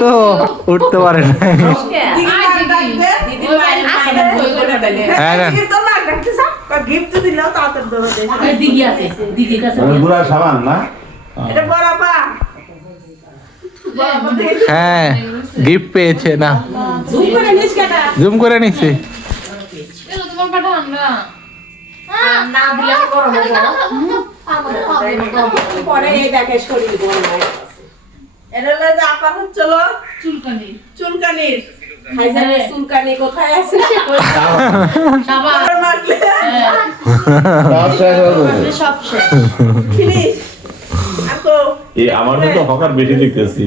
তো উঠতে পারে না। হ্যাঁ গিফট পেয়েছে না, জুম করে নিছি। চুলকানি কোথায় আছে? আমার তো হকার বেশি দেখতেছি।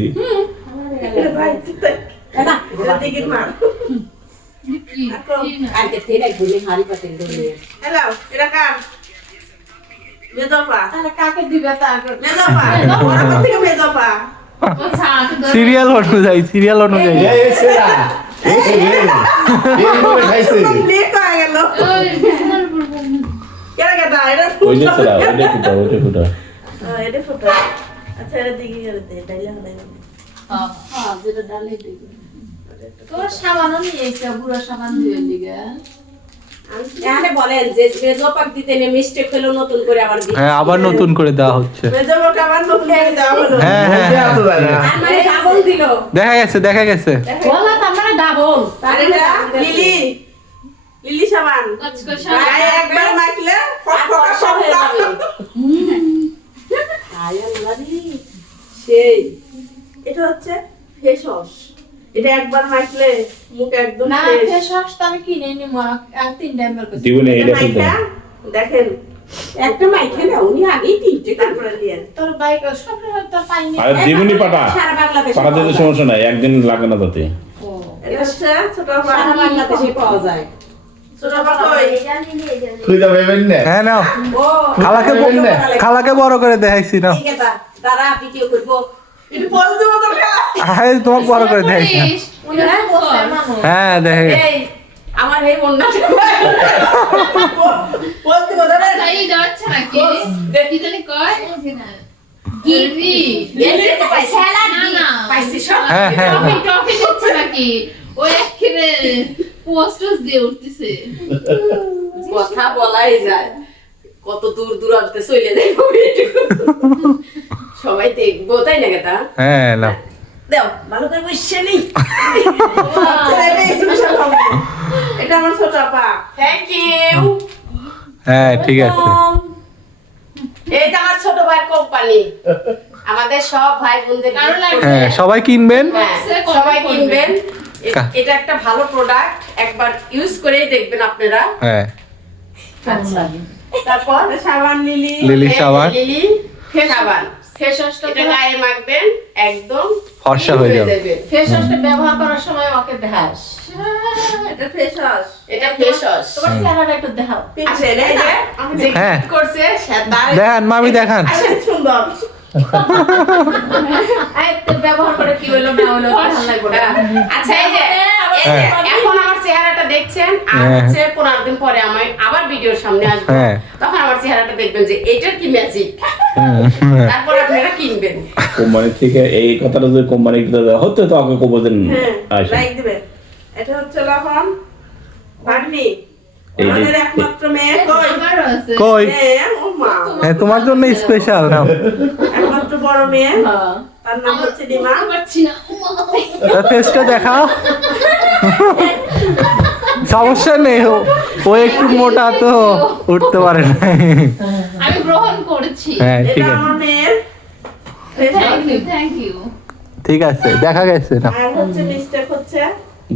সিরিয়াল অনুযায়ী, সিরিয়াল অনুযায়ী। বলেন যে মেজপাক দিতে মিস্টেক হলো, নতুন করে আবার হ্যাঁ আবার নতুন করে দেওয়া হচ্ছে। হ্যাঁ হ্যাঁ ডাবল দিল, দেখা গেছে, দেখা গেছে। ডাবল। লিলি লিলি সাবান গায়ে একবার মাখলে ফটফটা সব হয়ে যাবে। সেই এটা হচ্ছে ফেস ওয়াশ, এটা একবার মাখলে মুখ একদম না। ফেস ওয়াশ তো আমি কিনে নিব, আর 3 টাইম করতে দিবনে এটা ফুল দেখেন, একটা মাইখে না উনি আগেই 3টে তারপরে দিয়েন। তোর বাইক সব তো পাইনি। আর দিবনি পাটা সারা বাংলাদেশে পাটা দিতে সমস্যা নাই, একদিন লাগে না তাতে। ও এটা হচ্ছে ছোট বাংলাদেশে পাওয়া যায়। ছোট বাকই তুই তো ভেবেন না। হ্যাঁ নাও, ও খালাকে খালাকে বড় করে দেখাইছি না। ঠিক আছে তারা ভিডিও করব, এটা পজ দেব তো। হ্যাঁ তোমাকে বড় করে দেখাইছি। উনি বসে মানুষ। হ্যাঁ দেখে এই আমার এই মনটা পজ দেব দাদা। তাই যাচ্ছে নাকি কি জানি কয় গিরি এই তো স্যালাড না পাইছি সব। হ্যাঁ হ্যাঁ টফি টফি দিচ্ছে নাকি ওই একেবারে পোস্টার্স দিয়ে উঠতেছে। কথা বলাই যায়, কত দূর দূরান্তে চলে যায় সবাই দেখবো, তাই না কেতা? হ্যাঁ নাও। দাও ভালো করে বসে নি। এটা আমার ছোট আপা, থ্যাংক ইউ। হ্যাঁ ঠিক আছে। এইটা আমার ছোট ভাই কোম্পানি, আমাদের সব ভাই বোনদের কারো লাগবে? হ্যাঁ সবাই কিনবেন। হ্যাঁ, সবাই কিনবেন। এটা একটা ভালো প্রোডাক্ট, একবার ইউজ করেই দেখবেন আপনারা। হ্যাঁ আচ্ছা তারপর সাবান লিলি, লিলি সাবান। লিলি সাবান, ফেস ওয়াশটা এটা গায়ে মাখবেন একদম ফর্সা হয়ে যাবে। ফেস ওয়াশটা ব্যবহার করার সময় ওকে দেখাস। এটা ফেস ওয়াশ, এটা ফেস ওয়াশ। তোমার চেহারাটা একটু দেখাও। আসেন এই যে যে হ্যাঁ। gift করছে সেটার দেখান মামি দেখান। আসেন সুন্দর। এই তো ব্যবহার করে কি হলো না হলো ভালো লাগবে না। আচ্ছা এই যে এখন আমার চেহারাটা দেখছেন, আর হ্যাঁ। হচ্ছে 15 দিন পরে আমি আবার ভিডিওর সামনে আসবো, হ্যাঁ। তখন আমার চেহারাটা দেখবেন যে এটার কি ম্যাজিক, তারপর আপনারা কিনবেন। কোম্পানি থেকে এই কথাটা যদি কোম্পানি হতে তো আগে কব দিন আসে। লাইক দিবেন। এটা হচ্ছে লবণ ভাগ্নি, এই যে- আমাদের একমাত্র মেয়ে কই? আমারও আছে। কই? ও মা, হ্যাঁ তোমার জন্য স্পেশাল নাও। একমাত্র বড় মেয়ে, হ্যাঁ। তার নাম হচ্ছে ডিমা। বুঝতে পারছি না। তার ফেসটা দেখাও। সমস্যা নেই, ও একটু মোটা তো উঠতে পারে না। আমি গ্রহণ করেছি। হ্যাঁ ঠিক এটা আছে, আমার মেয়ের face thank wash। You thank you. ঠিক আছে দেখা গেছে না। আর হচ্ছে মিস্টেক হচ্ছে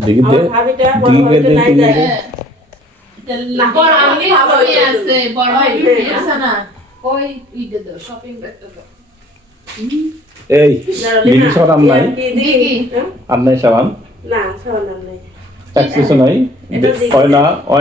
দেখি দে আমার ভাবিটা বড় দেখি ভাবিটা দে নাই দেখি যায়। দে। না, বড় আমি ভালো ভালোই হইতো। আছে বড় ওই, ভাই আছে না ওই ইডে দাও শপিং ব্যাগটা দাও। এই লিলি সাবান নাই, কি দেখি? আর নাই সাবান, না সাবান নাই। এক কিছু নাই, হয় না হয়